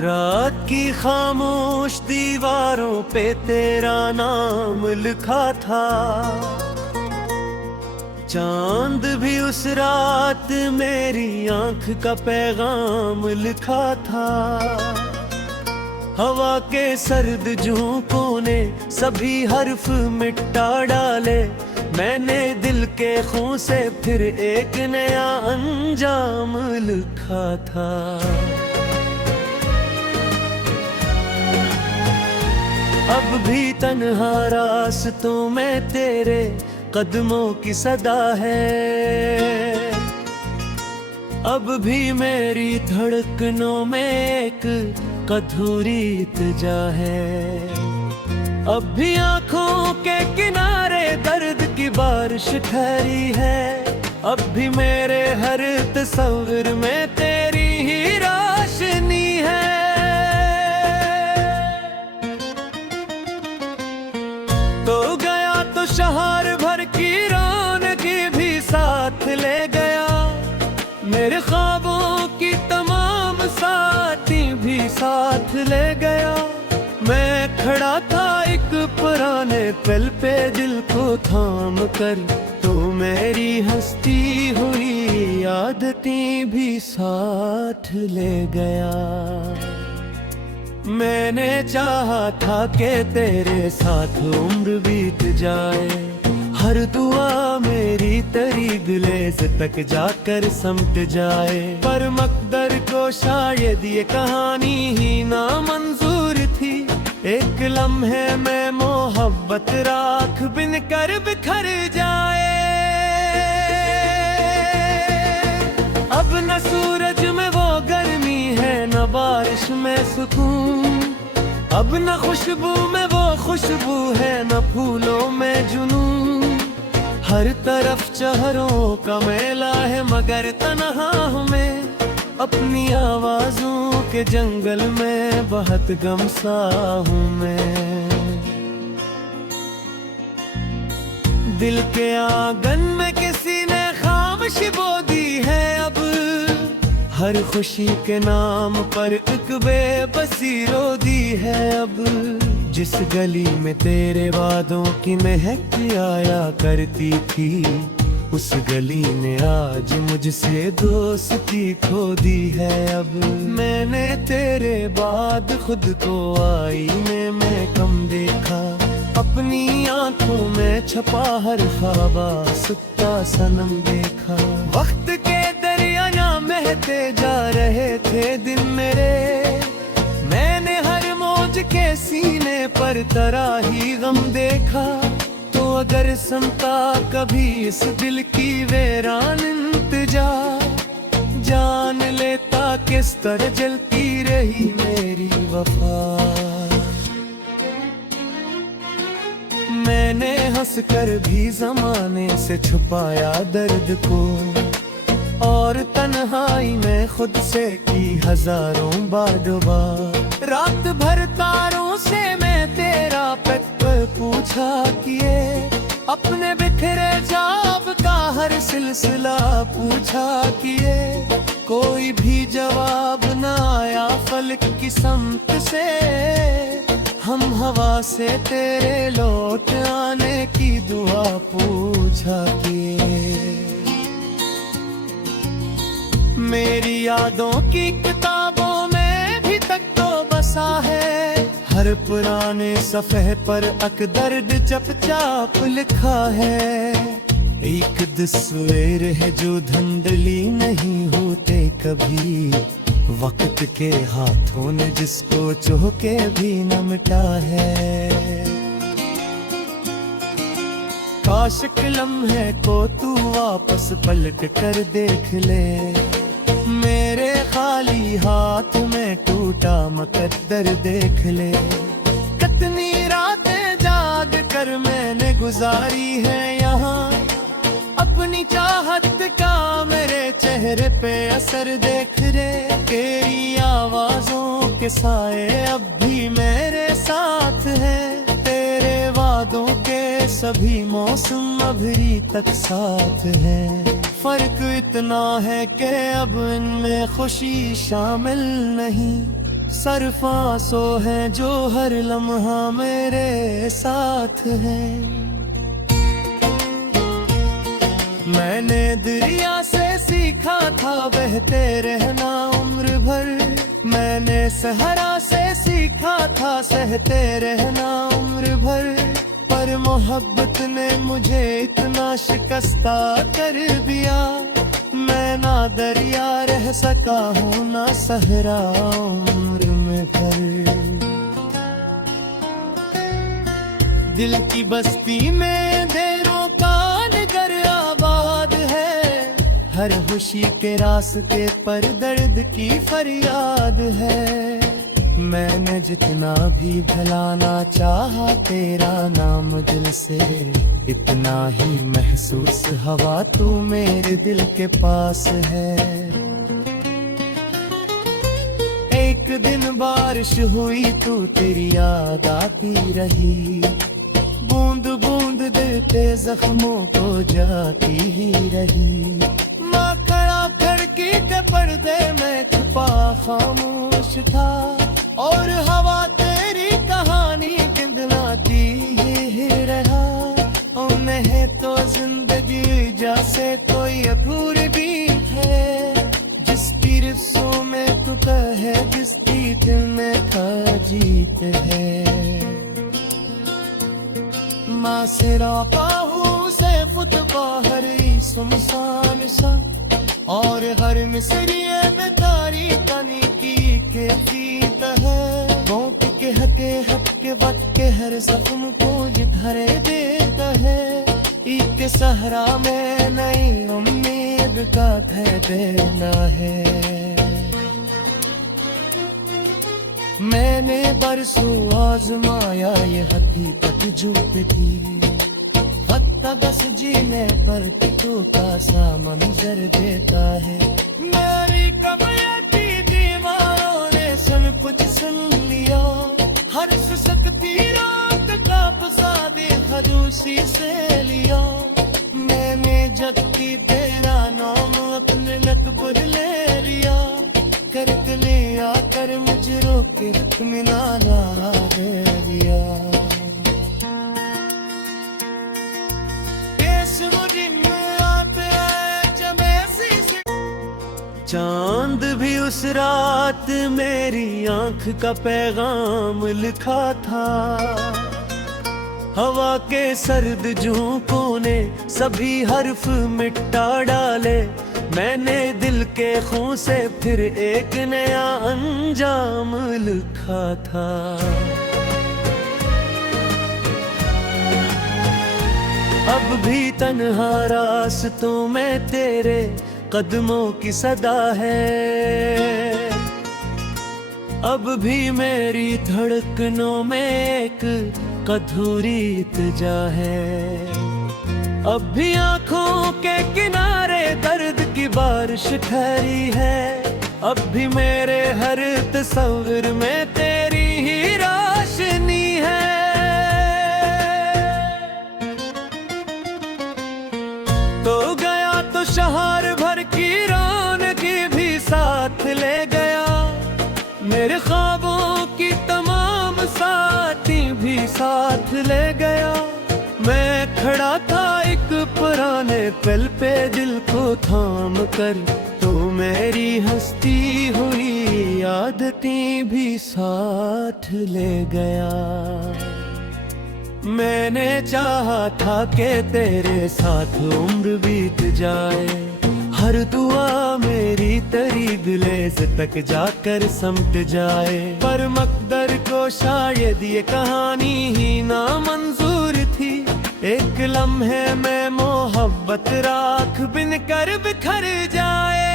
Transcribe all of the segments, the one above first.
रात की खामोश दीवारों पे तेरा नाम लिखा था। चांद भी उस रात मेरी आंख का पैगाम लिखा था। हवा के सर्द झोंकों ने सभी हर्फ मिटा डाले। मैंने दिल के खून से फिर एक नया अंजाम लिखा था। अब भी तन्हा रास्तों में तेरे कदमों की सदा है। अब भी मेरी धड़कनों में एक अधूरी इल्तिजा है। अब भी आंखों के किनारे दर्द की बारिश ठहरी है। अब भी मेरे हर तस्वीर में तेरी ही रोशनी है। तो गया तो शहर भर की रौनकी भी साथ ले गया। मेरे ख्वाबों की तमाम साथी भी साथ ले गया। मैं खड़ा था एक पुराने पल पे दिल को थाम कर, तो मेरी हंसती हुई आदतें भी साथ ले गया। मैंने चाहा था कि तेरे साथ उम्र बीत जाए। हर दुआ मेरी तेरी गिलेस तक जाकर समट जाए। पर मकदर को शायद ये कहानी ही ना मंजूर थी। एक लम्हे में मोहब्बत राख बिन कर बिखर जाए। अब न सूरज में वो गर्मी है, न बारिश में सुकून। अब न खुशबू में वो खुशबू है, न फूलों में जुनून। हर तरफ चेहरों का मेला है, मगर तन्हा हूँ मैं अपनी आवाजों के जंगल में। बहुत गमसा हूँ मैं। दिल के आंगन में किसी ने खामोशी बो दी है। अब हर खुशी के नाम पर एक बेबसी रो दी है। अब जिस गली में तेरे वादों की महक आया करती थी, उस गली ने आज मुझसे दोस्ती खो दी है। अब मैंने तेरे बाद खुद को आईने में कम देखा। अपनी आंखों में छपा हर ख्वाबा सुत्ता सनम देखा। वक्त के दरिया बहते जा रहे थे दिन मेरे। मैंने हर मौज के सीने पर तराही गम देखा। तो अगर सुनता कभी इस दिल की वीरान इंतजा, जान लेता किस तरह जलती रही मेरी वफा। मैंने हंसकर भी जमाने से छुपाया दर्द को, और तन्हाई में खुद से की हजारों बार। रात भर तारों से मैं तेरा पत्थर पूछा किए। अपने बिखरे ख्वाब का हर सिलसिला पूछा किए। कोई भी जवाब न आया फलक की समत से। हम हवा से तेरे लौट आने की दुआ पूछा किए। मेरी यादों की किताबों में भी तक तो बसा है। हर पुराने सफ़े पर अक दर्द चपचाप लिखा है। एक तस्वीर है जो धुंधली नहीं होते कभी। वक्त के हाथों ने जिसको चौके भी न मिटा है। काश के लम्हे को तू वापस पलट कर देख ले। मेरे खाली हाथ में टूटा मुकद्दर देख ले। कितनी रातें जाग कर मैंने गुजारी है यहाँ। अपनी चाहत का मेरे चेहरे पे असर देख रे। तेरी आवाजों के साए अब भी मेरे साथ हैं। तेरे वादों के सभी मौसम अभी तक साथ हैं। फर्क इतना है कि अब इनमें खुशी शामिल नहीं। सरफासो है जो हर लम्हा मेरे साथ है। मैंने दरिया से सीखा था बहते रहना उम्र भर, मैंने सहरा से सीखा था सहते रहना उम्र भर। पर मोहब्बत ने मुझे इतना शिकस्ता कर दिया, मैं ना दरिया रह सका हूँ ना सहरा उम्र में भर। दिल की बस्ती में देरों का नगर आबाद है, हर खुशी के रास्ते पर दर्द की फरियाद है। मैंने जितना भी भुलाना चाहा तेरा नाम दिल से, इतना ही महसूस हवा तू मेरे दिल के पास है। एक दिन बारिश हुई तो तेरी याद आती रही, बूंद बूंद दिल पे जख्मों को जाती ही रही। माँ खड़ा खिड़की के पर्दे में छुपा खामोश था, और हवा तेरी कहानी गिनगनाती ही रहा। उन्हें तो जिंदगी जैसे कोई अधूरी भी है, जिसकी रिश्तों में तू कहे जिसकी दिल में का जीत है। माँ से रोका हूँ से फुतबा हर सुमसान सा, और हर मिसरिए में तारी तनी की कैफियत है। भोंक के हके हक के वक्त के हर जख्म को धरे देता है, ईद के सहरा में नई उम्मीद का है देना है। मैंने बरसों आजमाया ये हकीकत झूठी, बस जीने पर तू का सा मंजर देता है। मेरी कमयती दीवारों ने सब कुछ सुन लिया, हर सकती रात का फसादे खरूसी से लिया। मैंने जब की तेरा नाम अपने नकबर ले लिया, करतने आकर मुझे रोके इत्मीनाना दे दिया। चांद भी उस रात मेरी आंख का पैगाम लिखा था, हवा के सर्द झोंकों ने सभी हर्फ मिटा डाले। मैंने दिल के खून से फिर एक नया अंजाम लिखा था। अब भी तन्हा रास्तों में तेरे कदमों की सदा है, अब भी मेरी धड़कनों में एक अधूरी इल्तिजा है। अब भी आंखों के किनारे दर्द की बारिश ठहरी है, अब भी मेरे हर तस्वीर में तेरी ही रोशनी है। तो गया तो शहर भर की रौनकी भी साथ ले गया, मेरे ख्वाबों की तमाम साथी भी साथ ले गया। मैं खड़ा था एक पुराने पल पे दिल को थाम कर, तो मेरी हंसती हुई आदतें भी साथ ले गया। मैंने चाहा था कि तेरे साथ उम्र बीत जाए, हर दुआ मेरी तेरी गिलेज तक जाकर समट जाए। पर मकदर को शायद ये कहानी ही ना मंजूर थी, एक लम्हे में मोहब्बत राख बिन कर बिखर जाए।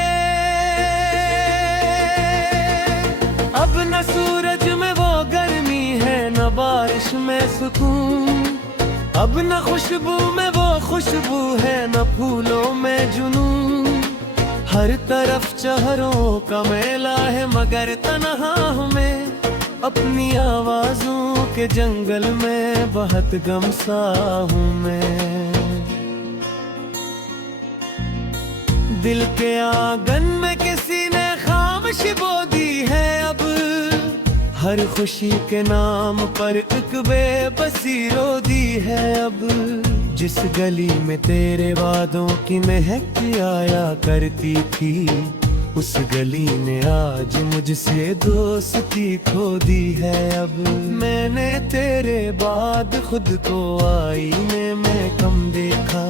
अब न सूरज में वो गर्मी है न बारिश में सुकून, अब न खुशबू में वो खुशबू है न फूलों में जुनून। हर तरफ चेहरों का मेला है मगर तन्हा हूँ मैं, अपनी आवाजों के जंगल में बहुत गमसा हूँ मैं। दिल के आंगन में किसी ने खामोशी बो दी है, अब हर खुशी के नाम पर एक बेबसी रो दी है अब। जिस गली में तेरे वादों की महक आया करती थी, उस गली ने आज मुझसे दोस्ती खो दी है अब। मैंने तेरे बाद खुद को आईने में कम देखा,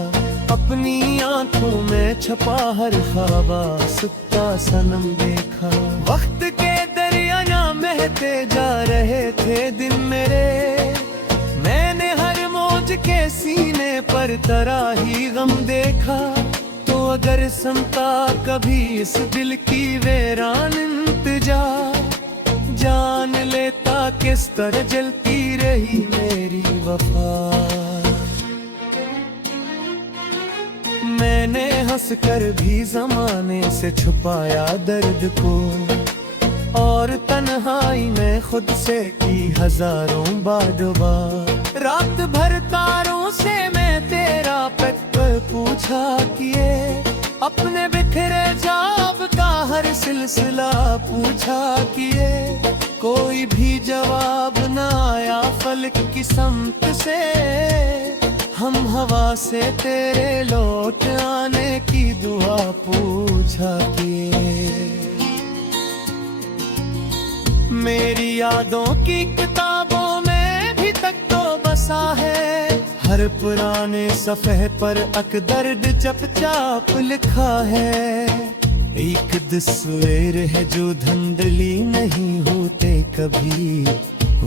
अपनी आंखों में छपा हर ख्वाबा सुता सनम देखा। वक्त के दरिया बहते जा रहे थे दिन मेरे, मैंने हर मौज के सीने पर तराही गम देखा। तो अगर समता कभी इस दिल की वीरान इंतजा, जान लेता किस तरह जलती रही मेरी वफा। मैंने हंसकर भी जमाने से छुपाया दर्द को, और तन्हाई में खुद से की हजारों बार। रात भर तारों से मैं तेरा पत्थर पूछा किए, अपने बिखरे जाब का हर सिलसिला पूछा किए। कोई भी जवाब न आया फलक की समत से, हम हवा से तेरे लौट आने की दुआ पूछा किए। मेरी यादों की किताबों में भी तक तो बसा है, हर पुराने सफ़े पर अकदर्द चपचाप लिखा है। एक तस्वीर है जो धुंधली नहीं होते कभी,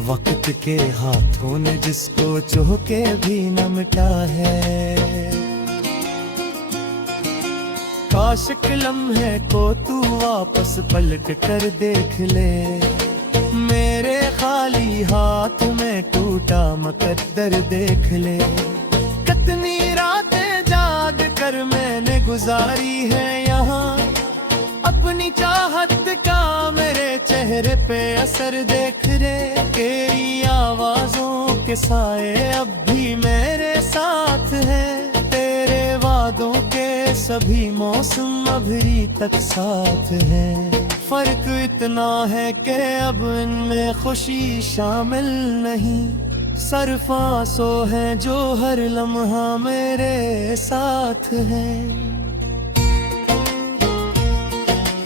वक्त के हाथों ने जिसको चौके भी न मिटा है। काश के लम्हे को तू वापस पलट कर देख ले, मेरे खाली हाथ में टूटा मुकद्दर देख ले। कितनी रातें जाग कर मैंने गुजारी है यहाँ, अपनी चाहत का मेरे चेहरे पे असर देख रे। तेरी आवाजों के साए अब भी मेरे साथ हैं, तेरे वादों के सभी मौसम अभी तक साथ हैं। फर्क इतना है कि अब इनमें खुशी शामिल नहीं, सिर्फ आंसू है जो हर लम्हा मेरे साथ है।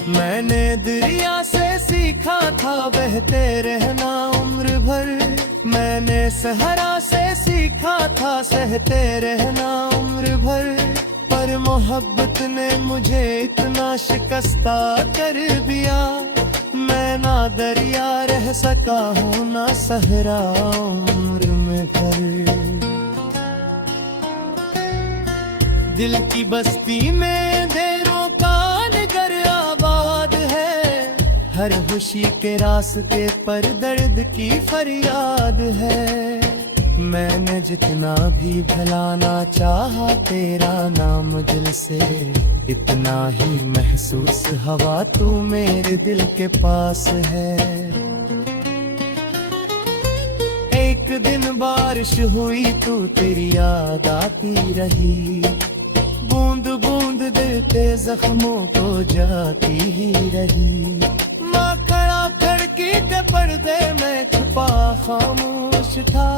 मैंने दरिया से सीखा था बहते रहना उम्र भर, मैंने सहरा से सीखा था सहते रहना उम्र भर। पर मोहब्बत ने मुझे इतना शिकस्ता कर दिया, मैं ना दरिया रह सका हूँ ना सहरा उम्र में भर। दिल की बस्ती में देरों का नगर आबाद है, हर खुशी के रास्ते पर दर्द की फरियाद है। मैंने जितना भी भुलाना चाहा तेरा नाम दिल से, इतना ही महसूस हवा तू मेरे दिल के पास है। एक दिन बारिश हुई तो तेरी याद आती रही, बूंद बूंद दिल के जख्मों को जाती ही रही। माँ खड़ा खिड़की के पर्दे में छुपा खामोश था,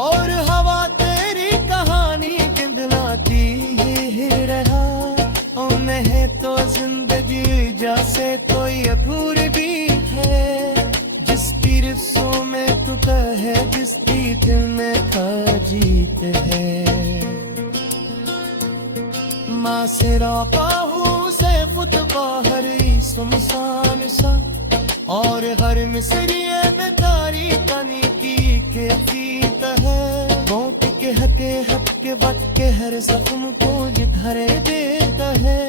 और हवा तेरी कहानी गिनती ही रहा। उन्हें तो जिंदगी जैसे कोई अधूरी भी है, जिसकी रिफ्सों में तू कहे जिसकी दिल में का जीत है। माँ से रापाहू से फुतवा हर सुमसान सा, और हर मिसरिये में तारी तनी की के फीत है। मौत के हके वक्त के हर जख्म को जिधरे देता है,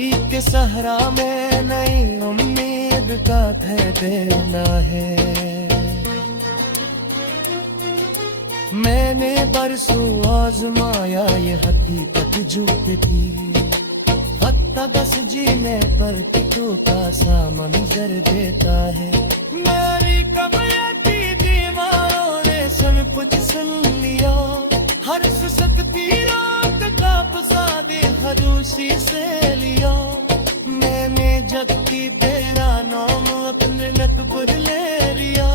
एक सहरा में नई उम्मीद का ठहरना है। मैंने बरसों आजमाया ये हकीकत झूठ थी, बस जीने पर टिकटों का सा मंजर देता है। मेरी कमयती दीवारों ने सब कुछ सुन लिया, हर सकती रात का फसादे खदूसी से लिया। मैंने जब की तेरा नाम अपने लक पर ले लिया,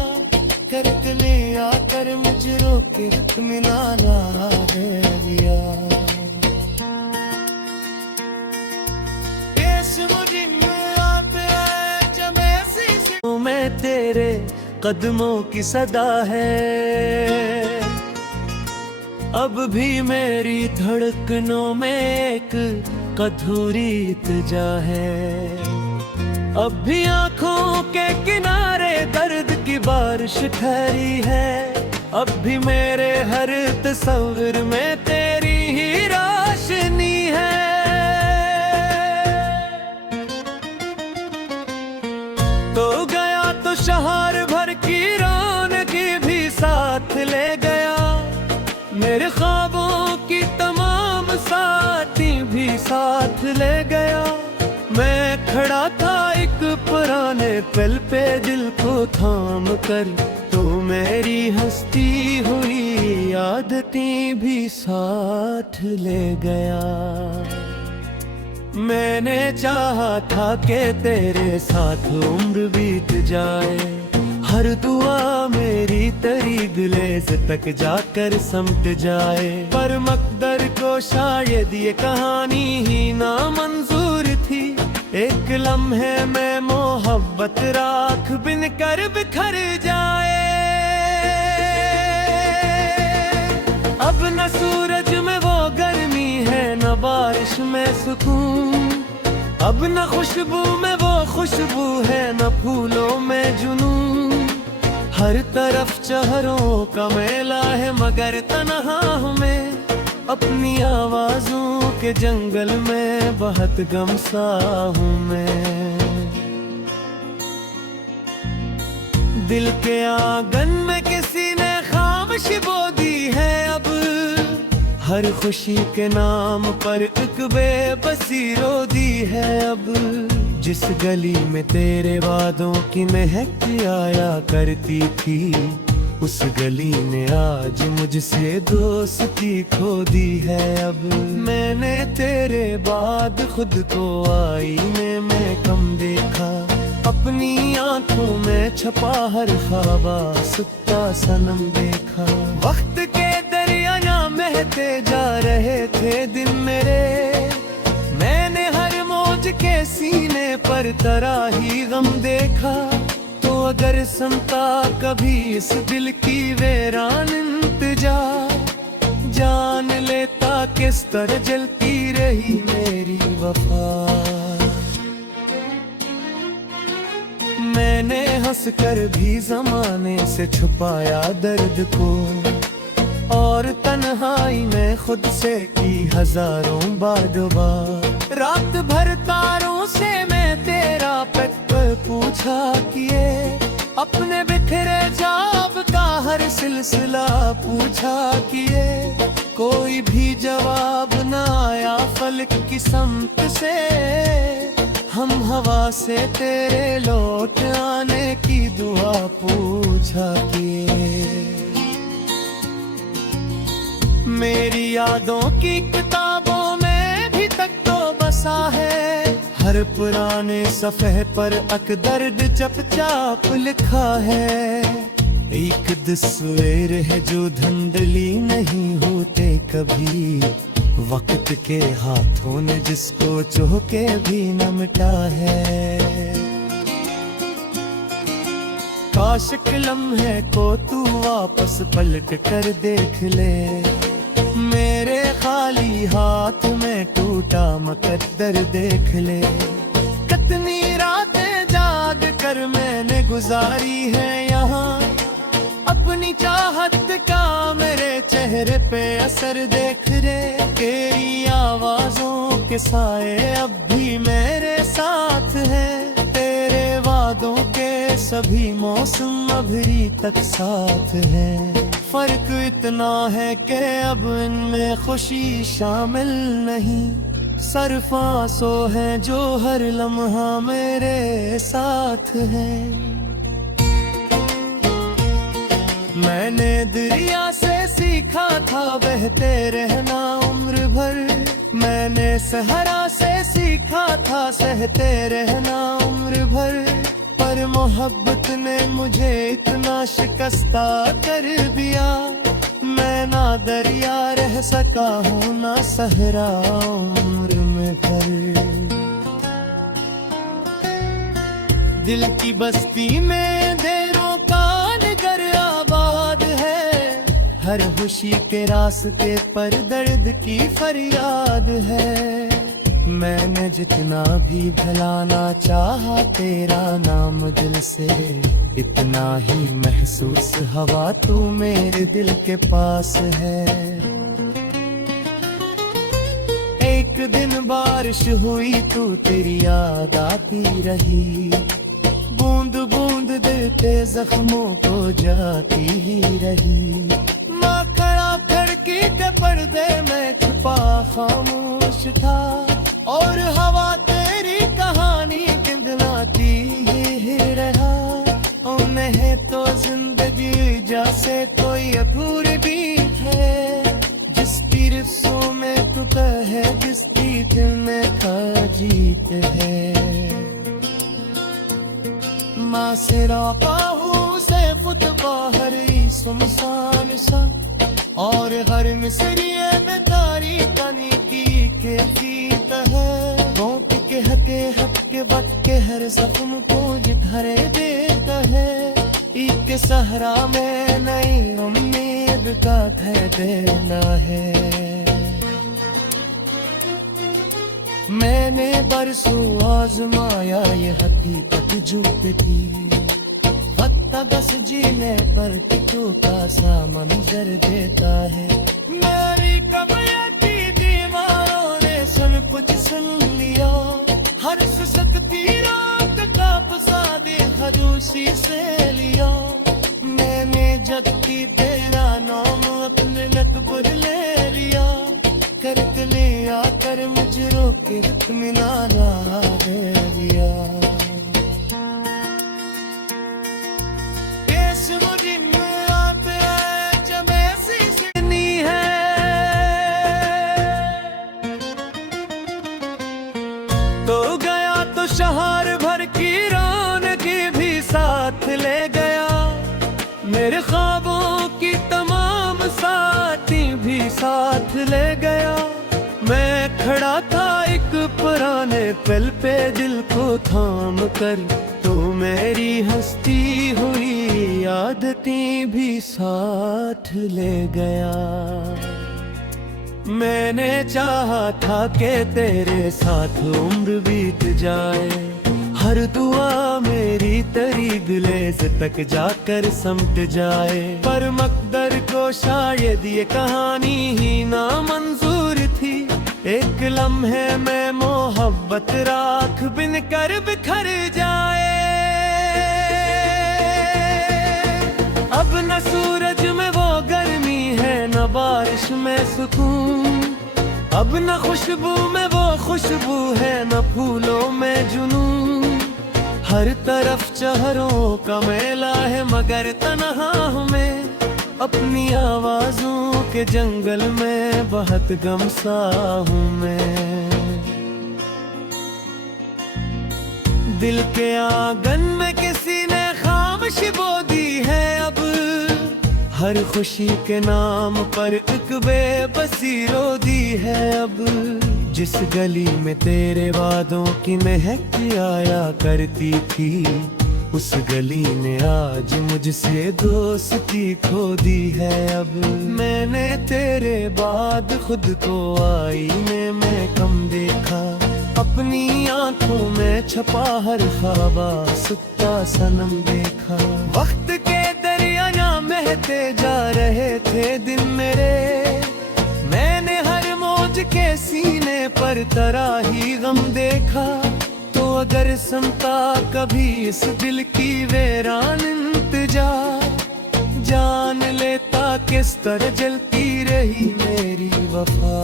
में तेरे कदमों की सदा है। अब भी मेरी धड़कनों में एक अधूरी इल्तिजा है। अब भी आंखों के किनारे दर्द की बारिश ठहरी है। अब भी मेरे हर तस्वीर में तेरी ही रोशनी है। तो गया तो शहर भर की रौनकी भी साथ ले गया। मेरे ख्वाबों की तमाम साथी भी साथ ले गया। मैं खड़ा था एक पुराने पल पे दिल को थाम कर, तो मेरी हंसती हुई आदतें भी साथ ले गया। मैंने चाहा था कि तेरे साथ उम्र बीत जाए। हर दुआ मेरी तेरी गिलेस तक जाकर समट जाए। पर मकदर को शायद ये कहानी ही ना मंजूर थी। एक लम्हे में मोहब्बत राख बिन कर बिखर जाए। अब न सूरज में वो गर्मी है, न बारिश में सुकून। अब न खुशबू में वो खुशबू है, न फूलों में जुनून। हर तरफ चेहरों का मेला है, मगर तन्हा हूँ मैं अपनी आवाजों के जंगल में। बहुत गमसा हूँ मैं। दिल के आंगन में किसी ने खामोशी बो दी है। अब हर खुशी के नाम पर एक बेबसी रो दी है। अब जिस गली में तेरे वादों की महक आया करती थी, उस गली ने आज मुझसे दोस्ती खो दी है। अब मैंने तेरे बाद खुद को आईने में कम देखा। अपनी आंखों में छपा हर ख्वाबा सुत्ता सनम देखा। वक्त के दरिया बहते जा रहे थे दिन मेरे। मैंने हर मौज के सीने पर तराही गम देखा। तो अगर सुनता कभी इस दिल की वीरान इंतजा, जान लेता किस तरह जलती रही मेरी वफा। मैंने हंसकर भी जमाने से छुपाया दर्द को, और तन्हाई में खुद से की हजारों बार। रात भर तारों से मैं तेरा पत्थर पूछा किए। अपने बिखरे ख्वाब का हर सिलसिला पूछा किए। कोई भी जवाब न आया फलक की समत से। हम हवा से तेरे लौट आने की दुआ पूछा किए। मेरी यादों की किताबों में भी तक तो बसा है। हर पुराने सफ़े पर अक दर्द चपचाप लिखा है। एक तस्वीर है जो धुंधली नहीं होते कभी। वक्त के हाथों ने जिसको चौके भी न मिटा है। काश के लम्हे को तू वापस पलट कर देख ले। मेरे खाली हाथ में टूटा मुकद्दर देख ले। कितनी रातें जाग कर मैंने गुजारी है यहाँ। अपनी चाहत का मेरे चेहरे पे असर देख रे। तेरी आवाजों के साए अब भी मेरे साथ हैं। तेरे वादों के सभी मौसम अभी तक साथ हैं। फर्क इतना है कि अब इनमें खुशी शामिल नहीं। सिर्फ आंसू है जो हर लम्हा मेरे साथ है। मैंने दरिया से सीखा था बहते रहना उम्र भर। मैंने सहरा से सीखा था सहते रहना उम्र भर। पर मोहब्बत ने मुझे इतना शिकस्ता कर दिया। मैं ना दरिया रह सका हूँ ना सहरा उम्र में भर। दिल की बस्ती में देरों का नगर आबाद है। हर खुशी के रास्ते पर दर्द की फरियाद है। मैंने जितना भी भुलाना चाहा तेरा नाम दिल से, इतना ही महसूस हवा तू मेरे दिल के पास है। एक दिन बारिश हुई तो तेरी याद आती रही, बूंद बूंद दिल के जख्मों को जाती ही रही। माँ खड़ा खिड़की के पर्दे में छुपा खामोश था, और हवा तेरी कहानी गिनगनाती ही रहा। उन्हें तो जिंदगी जैसे कोई अधूरी बीत है, जिसकी रिफ्सों में तू कहे जिसकी दिल में था जीत है। माँ से रोका हूँ से फुट बाहर ही सुनसान सा, और हर मिसरिये में तारी तनी की के गीत है। रोक के हके हक के वक्त के हर जख्म को जिधरे देता है। ईद के सहरा में नई उम्मीद का घर देना है। मैंने बरसों आजमाया ये हकीकत झूठ थी, वक्त बस जीने पर टिकटों का सा मंजर देता है। मेरी कमयती दीवारों ने सुन कुछ सुन लिया, हर सकती रात का फसादे खरूसी से लिया। मैंने जग की तेरा नाम अपने लकबर ले लिया, करतने आकर मुझे रोके इत्मीनाना दे दिया। इस मुझे में आप जब ऐसी सिनी है, तो गया तो शहर भर की रौनकी भी साथ ले गया। मेरे ख्वाबों की तमाम साथी भी साथ ले गया। मैं खड़ा था एक पुराने पल पे दिल को थाम कर, तो मेरी हंसती हुई आदतें भी साथ ले गया। मैंने चाहा था कि तेरे साथ उम्र बीत जाए, हर दुआ मेरी तेरी गिलेज तक जाकर समट जाए। पर मकदर को शायद ये कहानी ही ना मंजूर थी। एक लम्हे में मोहब्बत राख बिन कर बिखर जाए। अब न सूरज में वो गर्मी है, न बारिश में सुकून। अब न खुशबू में वो खुशबू है, न फूलों में जुनून। हर तरफ चेहरों का मेला है, मगर तन्हा हूँ मैं अपनी आवाजों के जंगल में, बहुत गमसा हूँ मैं। दिल के आंगन में किसी ने खामोश बो दी है अब, हर खुशी के नाम पर एक बेबसी रो दी है अब। जिस गली में तेरे वादों की महक आया करती थी, उस गली ने आज मुझसे दोस्ती खो दी है अब। मैंने तेरे बाद खुद को आईने में कम देखा, अपनी आंखों में छपा हर ख्वाबा सुत्ता सनम देखा। वक्त के दरिया बहते जा रहे थे दिन मेरे, मैंने हर मौज के सीने पर तराही गम देखा। तो अगर सुनता कभी इस दिल की वीरान इंतजा, जान लेता किस तरह जलती रही मेरी वफा।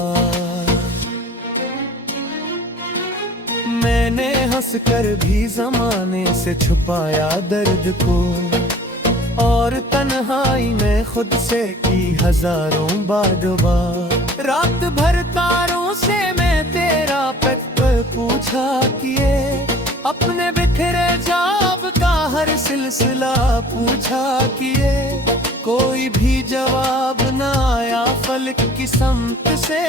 मैंने हंसकर भी जमाने से छुपाया दर्द को, और तन्हाई में खुद से की हजारों बार। रात भर तारों से मैं तेरा पत्थर पूछा किए, अपने बिखरे ख्वाब का हर सिलसिला पूछा किए। कोई भी जवाब न आया फलक की समत से,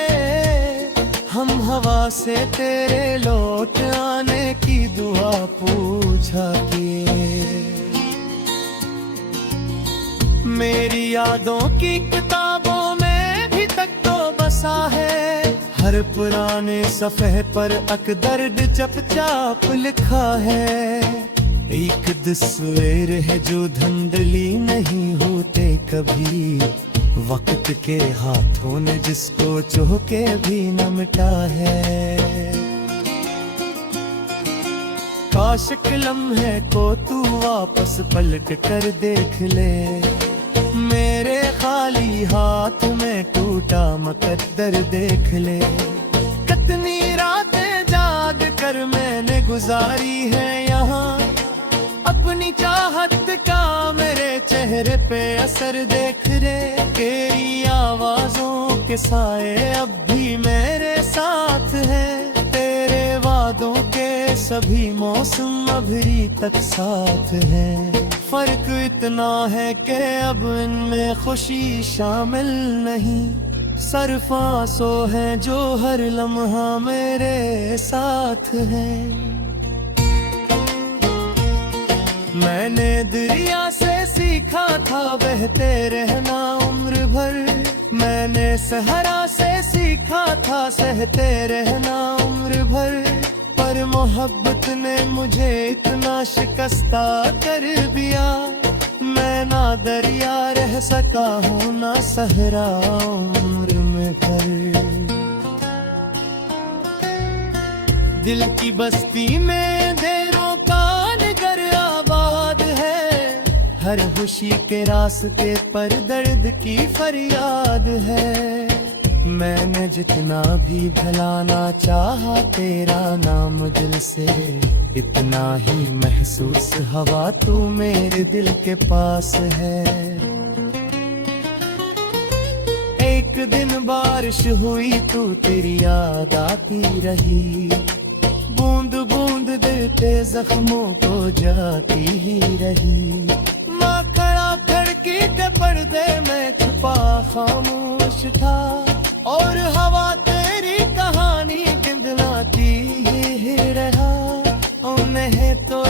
हम हवा से तेरे लौट आने की दुआ पूछा किए। मेरी यादों की किताबों में भी तक तो बसा है, हर पुराने सफ़े पर अकदर्द चपचाप लिखा है। एक तस्वीर है जो धुंधली नहीं होते कभी, वक्त के हाथों ने जिसको चौके भी न मिटा है। काश के लम्हे को तू वापस पलट कर देख ले, मेरे खाली हाथ में टूटा मुकद्दर देख ले। कितनी रातें जाग कर मैंने गुजारी है यहाँ, अपनी चाहत का मेरे चेहरे पे असर देख रे। तेरी आवाजों के साए अब भी मेरे साथ हैं, तेरे वादों के सभी मौसम अभी तक साथ हैं। फर्क इतना है कि अब इनमें खुशी शामिल नहीं, सिर्फ आंसू है जो हर लम्हा मेरे साथ है। मैंने दरिया से सीखा था बहते रहना उम्र भर, मैंने सहरा से सीखा था सहते रहना उम्र भर। पर मोहब्बत ने मुझे इतना शिकस्ता कर दिया, मैं ना दरिया रह सका हूँ ना सहरा उम्र में भर। दिल की बस्ती में देरों का नगर आबाद है, हर खुशी के रास्ते पर दर्द की फरियाद है। मैंने जितना भी भुलाना चाहा तेरा नाम दिल से, इतना ही महसूस हवा तू मेरे दिल के पास है। एक दिन बारिश हुई तो तेरी याद आती रही, बूंद बूंद दिल के जख्मों को जाती ही रही। माँ खड़ा खिड़की के पर्दे में छुपा खामोश था, और हवा तेरी कहानी गिनती ही रहा। उन्हें तो